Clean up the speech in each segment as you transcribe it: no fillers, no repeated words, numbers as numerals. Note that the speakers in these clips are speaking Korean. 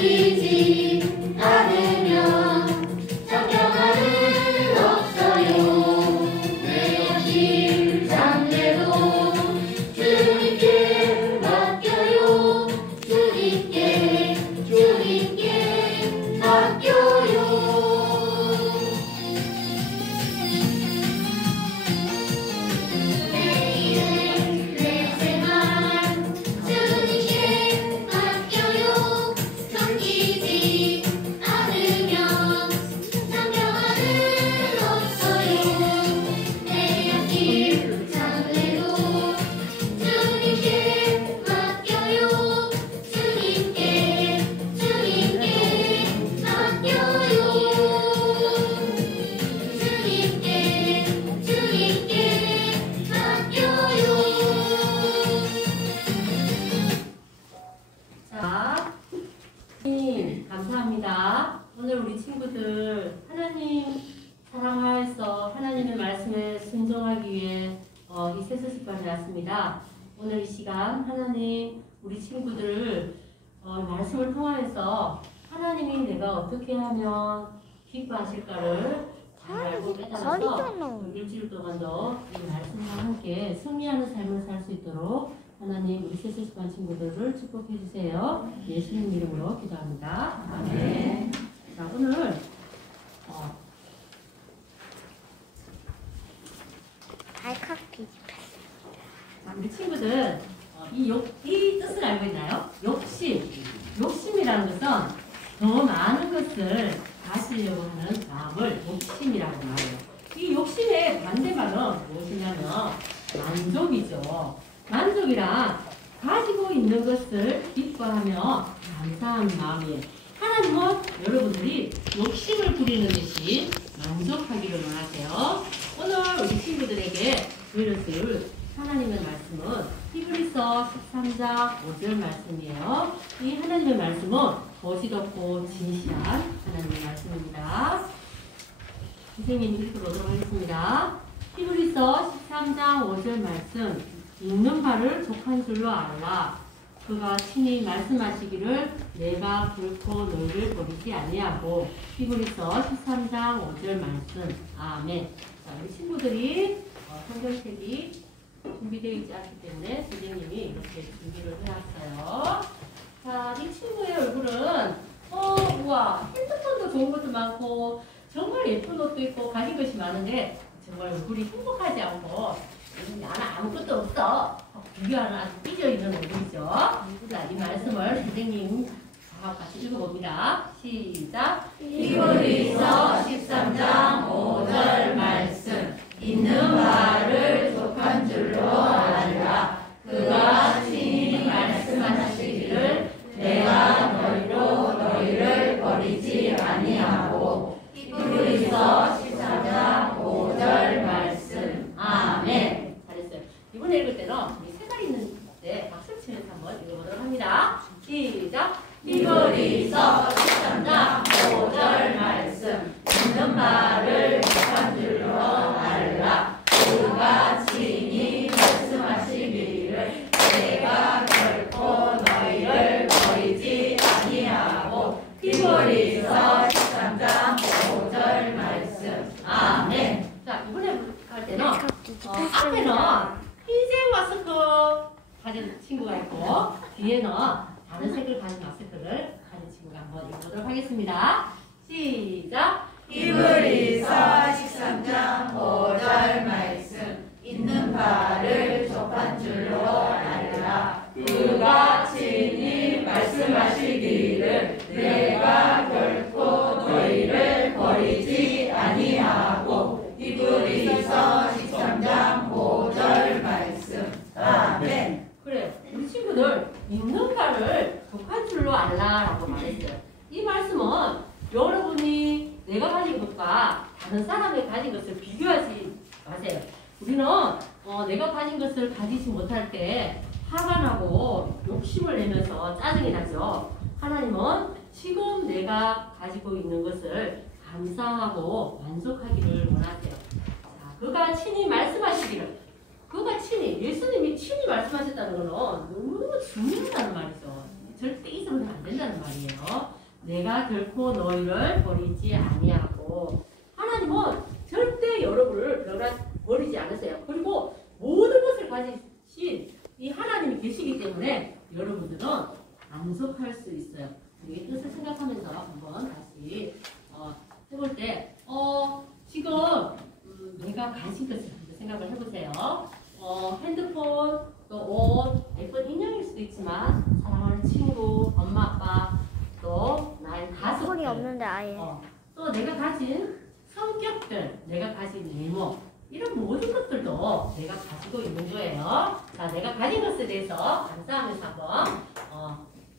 섬기지 않으면 정경할 일 없어요. 내 연길 장래도 주님께 맡겨요. 주님께 맡겨요. 내일을 내 생활 주님께 맡겨요. 섬기지 않으면 상경할 일 없어요. 내 앞길 장래도 주님께 맡겨요. 주님께 맡겨요. 주님께 맡겨요. 자, 감사합니다. 오늘 우리 친구들 하나님 사랑하여서 하나님의 말씀에 순종하기 위해 이 세수습관이 왔습니다. 오늘 이 시간 하나님 우리 친구들을 말씀을 통하여서 하나님이 내가 어떻게 하면 기뻐하실까를 잘 알고 깨달아서 일주일 동안도 이 말씀과 함께 승리하는 삶을 살 수 있도록 하나님 우리 세수습관 친구들을 축복해 주세요. 예수님 이름으로 기도합니다. 아멘. 자, 오늘 발칵 뒤집혔어. 자, 우리 친구들 이 뜻을 알고 있나요? 욕심이라는 것은 더 많은 것을 가지려고 하는 마음을 욕심이라고 말해요. 이 욕심의 반대말은 무엇이냐면 만족이죠. 만족이란 가지고 있는 것을 기뻐하며 감사한 마음이에요. 하나님은 여러분들이 욕심을 부리는 듯이 만족하기를 원하세요. 오늘 우리 친구들에게 들려줄 하나님의 말씀은 히브리서 13장 5절 말씀이에요. 이 하나님의 말씀은 거짓없고 진실한 하나님의 말씀입니다. 선생님이 읽어보도록 하겠습니다. 히브리서 13장 5절 말씀, 읽는 바를 족한 줄로 알라. 그가 친히 말씀하시기를 내가 결코 너희를 버리지 아니하고. 히브리서 13장 5절 말씀. 아멘. 자, 우리 친구들이 성경책이 준비되어 있지 않기 때문에 선생님이 이렇게 준비를 해놨어요. 자, 이 친구의 얼굴은 우와, 핸드폰도 좋은 것도 많고 정말 예쁜 옷도 있고 가진 것이 많은데 정말 얼굴이 행복하지 않고 나는 아무것도 없어. 비교하는 아주 삐져있는 얼굴이죠. 자, 이 말씀을 선생님 같이 읽어봅니다. 시작. 히브리서 13장 5절 말씀. 있는 바를 족한 줄로 알라. 그가 친히 말씀하시기를 내가 너희를 버리지 아니하고. 히브리서 13장 5절 말씀. 아멘. 잘했어요. 이번에 읽을 때는 이 색깔 있는 때 박수를 치면서 한번 읽어보도록 합니다. 시작. 히브리서 13장 5절 말씀. 있는 바를 족한 줄로 알라. 그가 친히 말씀하시기를 내가 결코 너희를 버리지 아니하고. 히브리서 13장 5절 말씀. 아멘. 자, 이번에 할 때는 앞에는 흰색 마스크 가진 친구가 있고 뒤에는 다른 색을 가진 마스크를 가진 친구가 한번 읽어보도록 하겠습니다. 시작. 히브리서 13장 5절 말씀. 있는 바를 족한 줄로 알라. 그가 친히 말씀하시기를 내가 결코 너희를 버리지 아니하고. 히브리서 13장 5절 말씀. 아멘. 그래, 우리 친구들 있는 바를 족한 줄로 알라라고 말했어요. 이 말씀은 여러분이 내가 가진 것과 다른 사람이 가진 것을 비교하지 마세요. 우리는 내가 가진 것을 가지지 못할 때 화가 나고 욕심을 내면서 짜증이 나죠. 하나님은 지금 내가 가지고 있는 것을 감사하고 만족하기를 원하세요. 자, 그가 친히 말씀하시기를, 그가 친히, 예수님이 친히 말씀하셨다는 것은 너무너무 중요하다는 말이죠. 절대 잊으면 안 된다는 말이에요. 있어요. 내가 결코 너희를 버리지 아니하고 하나님은 절대 여러분을 버리지 않으세요. 그리고 모든 것을 가지신 이 하나님이 계시기 때문에 여러분들은 만족할 수 있어요. 이 뜻을 생각하면서 한번 다시 해볼 때 지금 내가 가진 것을 생각을 해보세요. 핸드폰, 또 옷, 예쁜 인형일 수도 있지만 사랑하는 친구, 엄마, 아빠, 또 나의 가족들, 소리 없는데 아예. 또 내가 가진 성격들, 내가 가진 외모, 이런 모든 것들도 내가 가지고 있는 거예요. 자, 내가 가진 것에 대해서 감사하면서 한번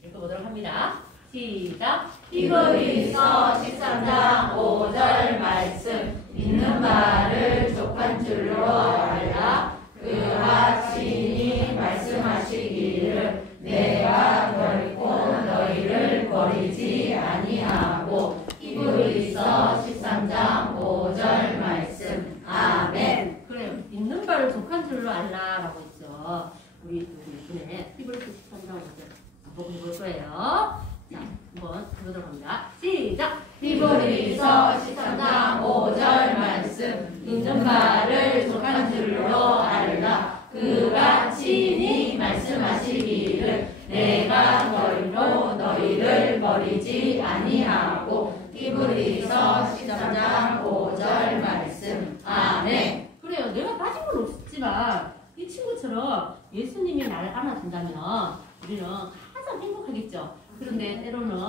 읽어보도록 합니다. 시작! 히브리서 13장 5절 말씀 있는 바를 족한 줄로 알라. 그가 친히 말씀하시기를 내가 결코 너희를 버리지 아니하고. 히브리서 13장 5절 말씀. 아멘. 그래요. 있는 바를 족한 줄로 알라라고 했죠. 우리 이번에 히브리서 13장 5절 보고 볼 거예요. 자, 한번 해보도록 합니다. 시작! 히브리서 13장 5절 말씀 있는 바를 족한 줄로 알라. 그가 친히 말씀하시기를 내가 결코 너희를 버리지 아니하고. 히브리서 13장 5절 말씀. 아멘. 그래요. 내가 가진 건 없지만 이 친구처럼 예수님이 나를 안아준다면 우리는 가장 행복하겠죠. 그런데 때로는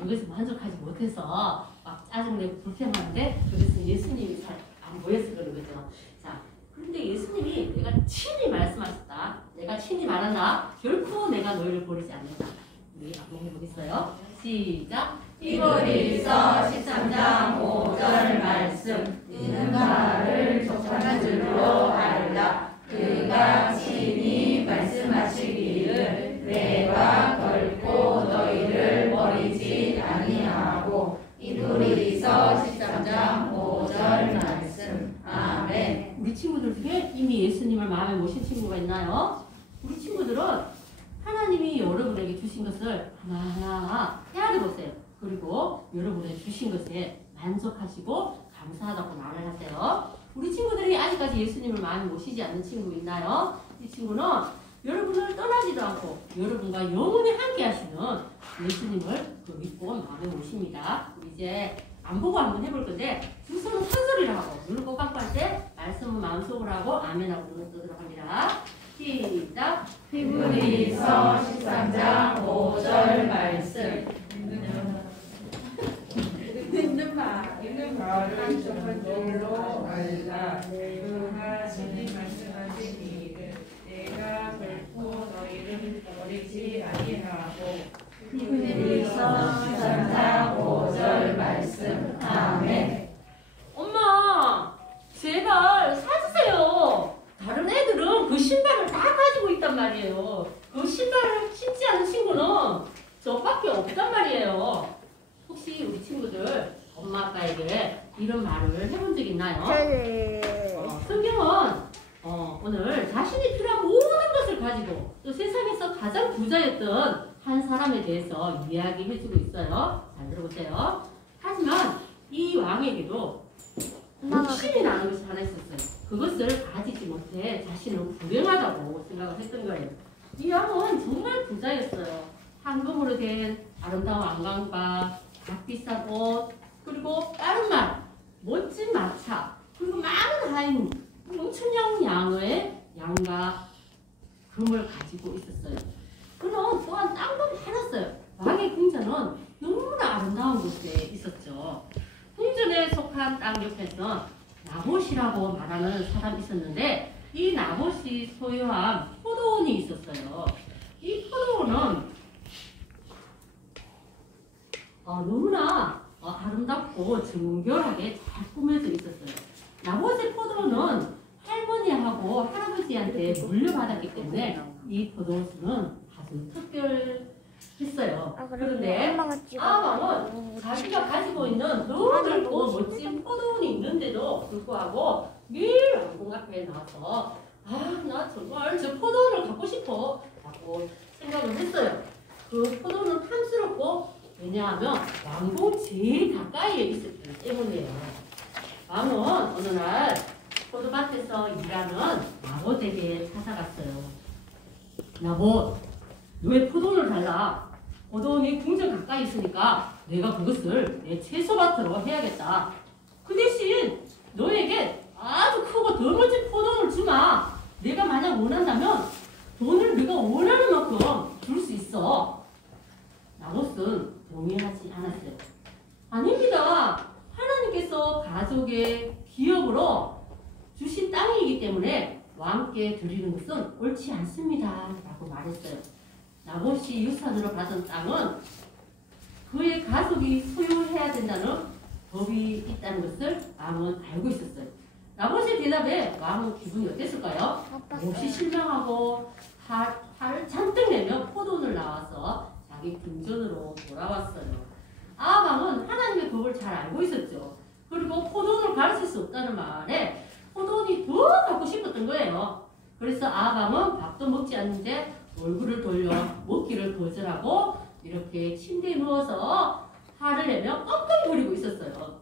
그것에 만족하지 못해서 막 짜증내고 불평하는데 그것은 예수님이 잘 안 보여서 그런 거죠. 자, 그런데 예수님이 내가 친히 말씀하셨다. 내가 친히 말한다. 결코 내가 너희를 버리지 않는다. 우리 한번 해보겠어요. 시작! 히브리서 13장 5절 말씀 있는 바를 족한 줄로 알라. 그가 친히 말씀하시기를 내가 결코 너희를 버리지 아니하고. 히브리서 13장 5절 말씀. 아멘. 우리 친구들 중에 이미 예수님을 마음에 모신 친구가 있나요? 우리 친구들은 하나님이 여러분에게 주신 것을 하나하나 헤아려 보세요. 그리고 여러분의 주신 것에 만족하시고 감사하다고 말을 하세요. 우리 친구들이 아직까지 예수님을 마음에 모시지 않는 친구 있나요? 이 친구는 여러분을 떠나지도 않고 여러분과 영원히 함께 하시는 예수님을 믿고 마음에 모십니다. 이제 안 보고 한번 해볼 건데 두 손은 큰 소리를 하고 눈을 꼭 감고 할 때 말씀은 마음속으로 하고 아멘하고 눈을 뜨도록 합니다. 시작! 히브리서 13장 5절 말씀 있는 바를 족한 줄로 알라. 그가 친히 말씀하시기를 내가 결코 너희를 버리지 아니하고. 히브리서 13장 5절 말씀. 아멘. 엄마, 제발 사주세요. 다른 애들은 그 신발을 다 가지고 있단 말이에요. 그 신발을 신지 않은 친구는 저밖에 없단 말이에요. 혹시 우리 친구들 엄마 아빠에게 이런 말을 해본 적 있나요? 성경은 오늘 자신이 필요한 모든 것을 가지고 또 세상에서 가장 부자였던 한 사람에 대해서 이야기해주고 있어요. 잘 들어보세요. 하지만 이 왕에게도 욕심이 나는 것이 하나 있었어요. 그것을 가지지 못해 자신은 불행하다고 생각을 했던 거예요. 이 왕은 정말 부자였어요. 황금으로 된 아름다운 안강과 값비싼 옷, 그리고 빠른 말, 멋진 마차, 그리고 많은 하인, 엄청난 양의 양과 금을 가지고 있었어요. 그는 또한 땅도 많았어요. 왕의 궁전은 너무나 아름다운 곳에 있었죠. 궁전에 속한 땅 옆에서 나봇이라고 말하는 사람이 있었는데 이 나봇이 소유한 포도원이 있었어요. 이 포도원은 너무나 아름답고 정결하게 잘 꾸며져 있었어요. 나봇의 포도원은 할머니하고 할아버지한테 물려받았기 때문에 이 포도원은 아주 특별했어요. 그런데 아방은 자기가 가지고 있는 너무 넓고 멋진 포도원이 있는데도 불구하고 매일 왕궁 앞에 나와서 나 정말 저 포도원을 갖고 싶어 라고 생각을 했어요. 그 포도원은 탐스럽고 왜냐하면 왕궁 제일 가까이에 있었기 때문이에요. 왕은 어느 날 포도밭에서 일하는 나봇에게 찾아갔어요. 나봇, 너의 포도원을 달라. 포도원이 궁전 가까이 있으니까 내가 그것을 내 채소밭으로 해야겠다. 그 대신 너에게 아주 크고 더 멋진 포도원을 주마. 내가 만약 원한다면 돈을 네가 원하는 만큼 줄 수 있어. 나봇은 동의하지 않았어요. 아닙니다. 하나님께서 가족의 기업으로 주신 땅이기 때문에 왕께 드리는 것은 옳지 않습니다. 라고 말했어요. 나봇이 유산으로 받은 땅은 그의 가족이 소유해야 된다는 법이 있다는 것을 왕은 알고 있었어요. 나봇의 대답에 왕은 기분이 어땠을까요? 몹시 실망하고 화를 잔뜩 내며 포도원을 나와서 자기 궁전으로 돌아왔어요. 아합왕은 하나님의 법을 잘 알고 있었죠. 그리고 포도원을 가르칠 수 없다는 말에 포도원이 더 갖고 싶었던 거예요. 그래서 아합왕은 밥도 먹지 않는데 얼굴을 돌려 먹기를 거절하고 이렇게 침대에 누워서 화를 내며 엉엉 부리고 있었어요.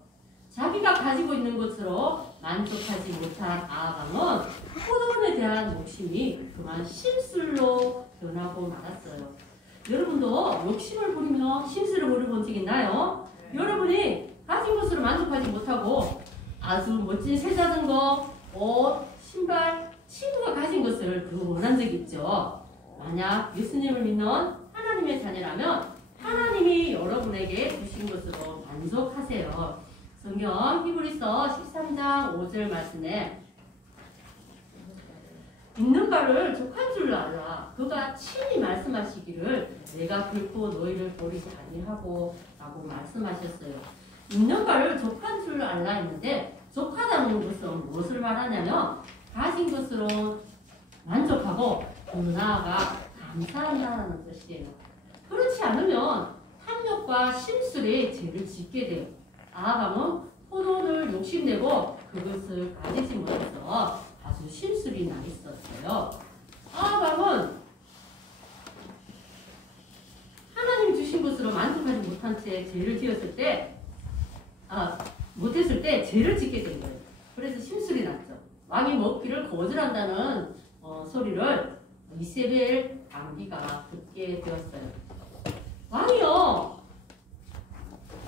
자기가 가지고 있는 것으로 만족하지 못한 아합왕은 포도원에 대한 욕심이 그만 심술로 변하고 말았어요. 여러분도 욕심을 부리며 심술을 부려본 적 있나요? 여러분이 가진 것으로 만족하지 못하고 아주 멋진 새 자전거, 옷, 신발, 친구가 가진 것을 그거 원한 적 있죠. 만약 예수님을 믿는 하나님의 자녀라면 하나님이 여러분에게 주신 것으로 만족하세요. 성경 히브리서 13장 5절 말씀에 있는 바를 족한 줄 알라. 그가 친히 말씀하시기를 내가 결코 너희를 버리지 아니하고 라고 말씀하셨어요. 있는 바를 족한 줄 알라 했는데 족하다는 것은 무엇을 말하냐면 가진 것으로 만족하고 더 나아가 감사한다는 뜻이에요. 그렇지 않으면 탐욕과 심술에 죄를 짓게 돼요. 아합왕은 포도원을 욕심내고 그것을 가지지 못해서 아주 심술이 나 있었어요. 아합왕은 하나님 주신 것으로 만족하지 못한 채 죄를 지었을 때, 못했을 때 죄를 짓게 된 거예요. 그래서 심술이 났죠. 왕이 먹기를 거절한다는 소리를 이세벨 왕비가 듣게 되었어요. 왕이요,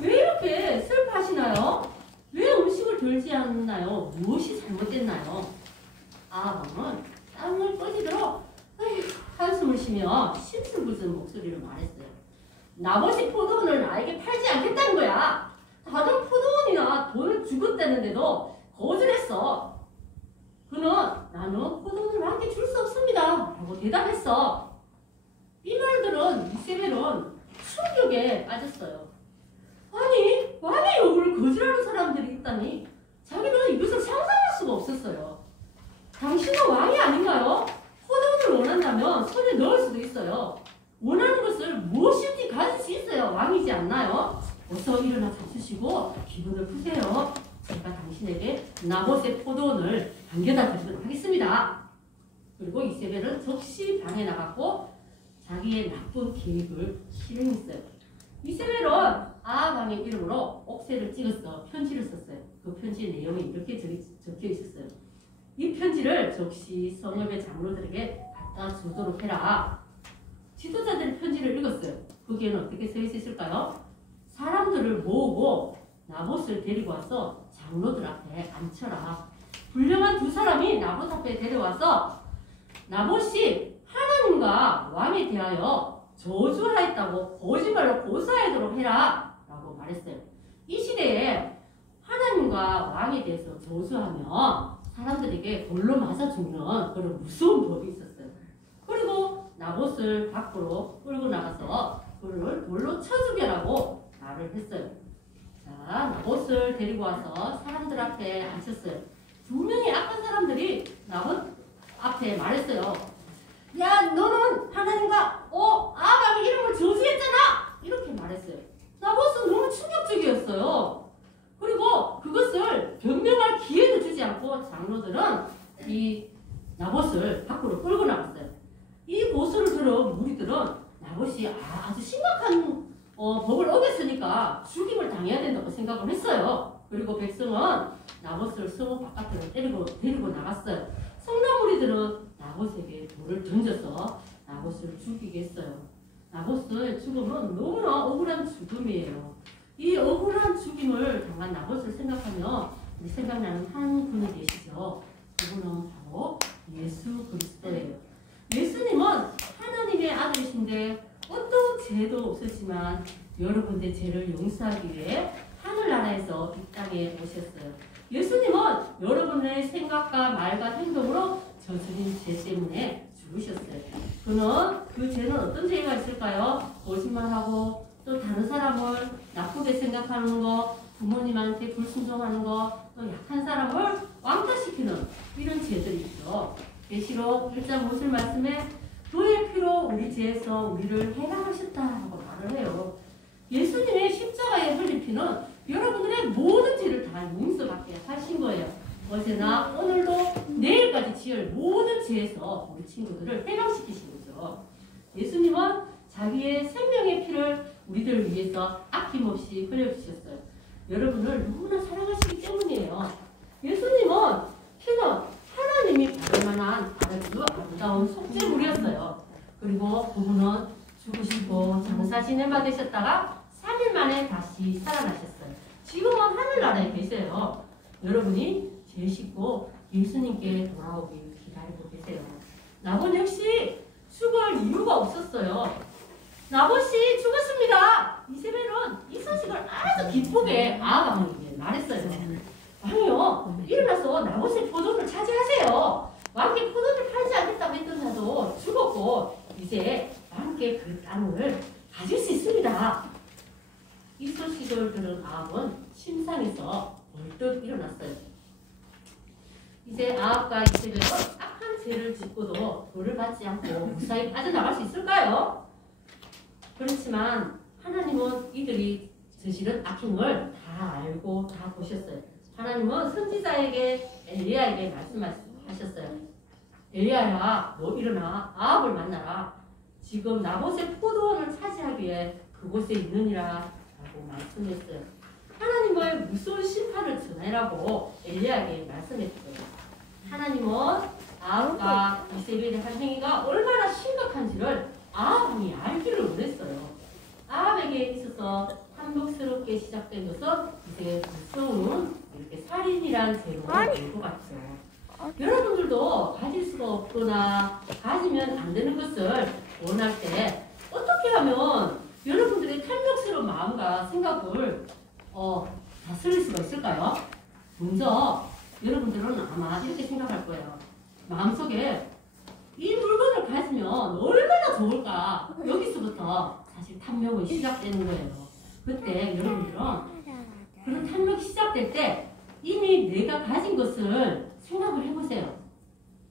왜 이렇게 슬퍼하시나요? 왜 음식을 들지 않나요? 무엇이 잘못됐나요? 아합왕은 땀을 꺼지도록 한숨을 쉬며 심술궂은 목소리로 말했어요. 나머지 포도원을 나에게 팔지 않겠다는 거야. 다른 포도원이나 돈을 주겠다는데도 거절했어. 그는 나는 포도원을 왕께 줄 수 없습니다 라고 대답했어. 이 말을 들은 이세벨은 충격에 빠졌어요. 아니, 왕의 요구를 거절하는 사람들이 있다니 자기는 이것을 상상할 수가 없었어요. 당신은 왕이 아닌가요? 포도원을 원한다면 손에 넣을 수도 있어요. 원하는 것을 무엇이든지 가질 수 있어요. 왕이지 않나요? 어서 일어나 잡수시고 기분을 푸세요. 제가 당신에게 나봇의 포도원을 안겨다 드리도록 하겠습니다. 그리고 이세벨은 즉시 방에 나갔고 자기의 나쁜 계획을 실행했어요. 이세벨은 아합왕의 이름으로 옥새를 찍어서 편지를 썼어요. 그 편지 내용이 이렇게 적혀 있었어요. 이 편지를 즉시 성읍의 장로들에게 갖다 주도록 해라. 지도자들이 편지를 읽었어요. 거기에는 어떻게 써 있을까요? 사람들을 모으고 나봇을 데리고 와서 장로들 앞에 앉혀라. 훌륭한 두 사람이 나봇 앞에 데려와서 나봇이 하나님과 왕에 대하여 저주하였다고 거짓말로 고소하도록 해라 라고 말했어요. 이 시대에 하나님과 왕에 대해서 저주하면 사람들에게 돌로 맞아 죽는 그런 무서운 법이 있었어요. 그리고 나봇을 밖으로 끌고 나가서 그를 돌로 쳐 죽여라고 말을 했어요. 자, 나봇을 데리고 와서 사람들 앞에 앉혔어요. 분명히 악한 사람들이 나봇 앞에 말했어요. 야, 너는 하나님과 아합의 이름을 저주했잖아! 이렇게 말했어요. 나봇은 너무 충격적이었어요. 그리고 그것을 변명할 기회도 주지 않고 장로들은 이 나봇을 밖으로 끌고 나갔어요. 이 고소를 들은 무리들은 나봇이 아주 심각한 법을 어겼어요. 자기가 죽임을 당해야 된다고 생각을 했어요. 그리고 백성은 나봇을 성읍 바깥으로 데리고 나갔어요. 성나무리들은 나봇에게 돌을 던져서 나봇을 죽이게 했어요. 나봇의 죽음은 너무나 억울한 죽음이에요. 이 억울한 죽임을 당한 나봇을 생각하면 우리 생각나는 한 분이 계시죠. 그분은 바로 예수 그리스도예요. 예수님은 하나님의 아들이신데 어떤 죄도 없으시지만 여러분의 죄를 용서하기 위해 하늘나라에서 이 땅에 오셨어요. 예수님은 여러분의 생각과 말과 행동으로 저지른 죄 때문에 죽으셨어요. 그는 그 죄는 어떤 죄가 있을까요? 거짓말하고 또 다른 사람을 나쁘게 생각하는 거, 부모님한테 불순종하는 거, 또 약한 사람을 왕따시키는 이런 죄들이 있죠. 계시록 1장 5절 말씀에 그의 피로 우리 죄에서 우리를 해방하셨다라고 말을 해요. 예수님의 십자가에 흘린 피는 여러분들의 모든 죄를 다 용서받게 하신 거예요. 어제나 오늘도 내일까지 지을 모든 죄에서 우리 친구들을 해방시키신 거죠. 예수님은 자기의 생명의 피를 우리들을 위해서 아낌없이 흘려주셨어요. 여러분을 너무나 사랑하시기 때문이에요. 예수님은 피는 하나님이 받을 만한 아주 아름다운 속죄물이었어요. 그리고 그분은 죽으시고 장사진을 받으셨다가 3일 만에 다시 살아나셨어요. 지금은 하늘나라에 계세요. 여러분이 죄 씻고 예수님께 돌아오길 기다리고 계세요. 나봇 역시 죽을 이유가 없었어요. 나봇이 죽었습니다. 이세벨은 이 소식을 아주 기쁘게 아합 왕에게 말했어요. 왕이요, 일어나서 나봇의 포도를 차지하세요. 왕께 포도를 팔지 않겠다고 했던 자도 죽었고 이제 왕께 그 땅을 가질 수 있습니다. 이 소식을 들은 아합은 심상에서 벌떡 일어났어요. 이제 아합과 이세벨은 악한 죄를 짓고도 벌을 받지 않고 무사히 빠져나갈 수 있을까요? 그렇지만 하나님은 이들이 저지른 악행을 다 알고 다 보셨어요. 하나님은 선지자에게 엘리야에게 말씀하셨어요. 엘리야야, 너 일어나 아합을 만나라. 지금 나봇의 포도원을 차지하기 위해 그곳에 있느니라 라고 말씀했어요. 하나님의 무서운 심판을 전해라고 엘리야에게 말씀했어요. 하나님은 아합과 이세벨의 한 행위가 얼마나 심각한지를 아합이 알기를 원했어요. 아합에게 있어서 탐욕스럽게 시작된 것은 이제 무서운 이렇게 살인이란 죄로 될 것 같죠. 여러분들도 가질 수가 없거나 가지면 안 되는 것을 원할 때 어떻게 하면 여러분들의 탐욕스러운 마음과 생각을 다스릴 수가 있을까요? 먼저 여러분들은 아마 이렇게 생각할 거예요. 마음속에 이 물건을 가지면 얼마나 좋을까? 여기서부터 사실 탐욕이 시작되는 거예요. 그때 여러분들은 그런 탐욕이 시작될 때 이미 내가 가진 것을 생각을 해보세요.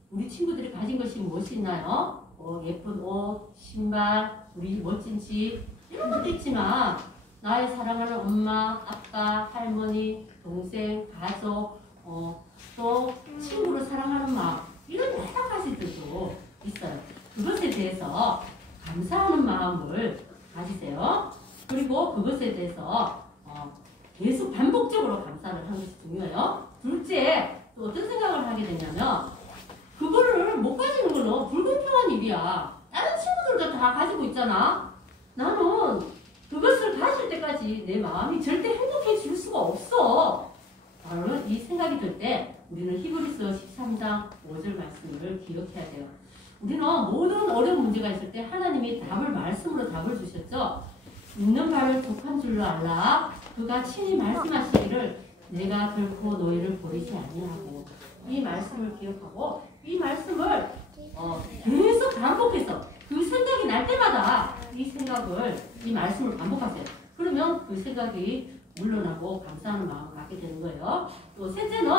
우리 친구들이 가진 것이 무엇이 있나요? 예쁜 옷, 신발, 우리 멋진 집 이런 것도 있지만 나의 사랑하는 엄마, 아빠, 할머니, 동생, 가족, 또 친구를 사랑하는 마음 이런 여러 가지들도 있어요. 그것에 대해서 감사하는 마음을 가지세요. 그리고 그것에 대해서 계속 반복적으로 감사를 하는 것이 중요해요. 둘째, 또 어떤 생각을 하게 되냐면 그거를 못 가지는 거는 불공평한 일이야. 다른 친구들도 다 가지고 있잖아. 나는 그것을 가질 때까지 내 마음이 절대 행복해질 수가 없어. 바로 이 생각이 들 때 우리는 히브리서 13장 5절 말씀을 기억해야 돼요. 우리는 모든 어려운 문제가 있을 때 하나님이 말씀으로 답을 주셨죠. 있는 바를 족한 줄로 알라. 그가 친히 말씀하시기를 내가 결코 너희를 버리지 아니하고 이 말씀을 기억하고 이 말씀을 계속 반복해서 그 생각이 날 때마다 이 말씀을 반복하세요. 그러면 그 생각이 물러나고 감사하는 마음을 갖게 되는 거예요. 또 셋째는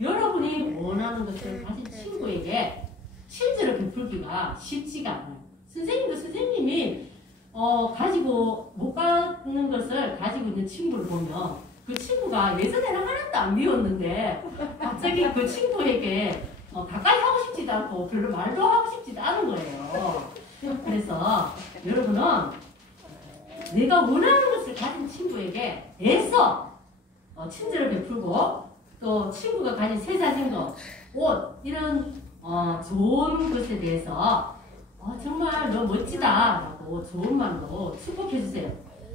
여러분이 원하는 것을 가진 친구에게 친절을 베풀기가 쉽지가 않아요. 선생님도 선생님이 가지고 못 가는 것을 가지고 있는 친구를 보면 그 친구가 예전에는 하나도 안 미웠는데 갑자기 그 친구에게 가까이 하고 싶지도 않고 별로 말도 하고 싶지도 않은 거예요. 그래서 여러분은 내가 원하는 것을 가진 친구에게 애써 친절을 베풀고 또 친구가 가진 새 자전거, 옷 이런 좋은 것에 대해서 정말 너 멋지다라고 좋은 말로 축복해 주세요.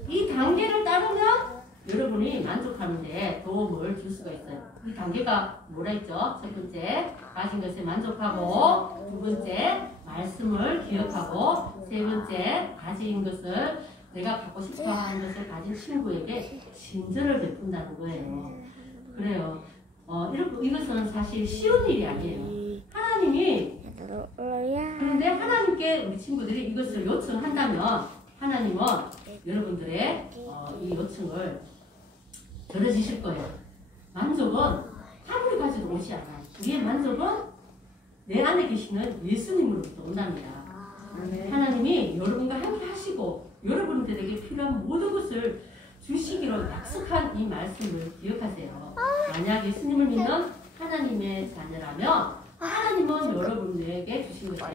이 단계를 따르면 여러분이 만족하는데 도움을 줄 수가 있어요. 이 단계가 뭐라 했죠? 첫 번째, 가진 것에 만족하고, 두 번째, 말씀을 기억하고, 세 번째, 가진 것을 내가 갖고 싶어 하는 것을 가진 친구에게 친절을 베푼다는 거예요. 그래요. 이것은 사실 쉬운 일이 아니에요. 하나님이 그런데 하나님께 우리 친구들이 이것을 요청한다면 하나님은 여러분들의 이 요청을 들어주실 거예요. 만족은 아무리 가져도 오지 않아요. 우리의 만족은 내 안에 계시는 예수님으로부터 온답니다. 하나님이 여러분과 함께 하시고 여러분들에게 필요한 모든 것을 주시기로 약속한 이 말씀을 기억하세요. 만약 예수님을 믿는 하나님의 자녀라면 하나님은 여러분에게 주신 것을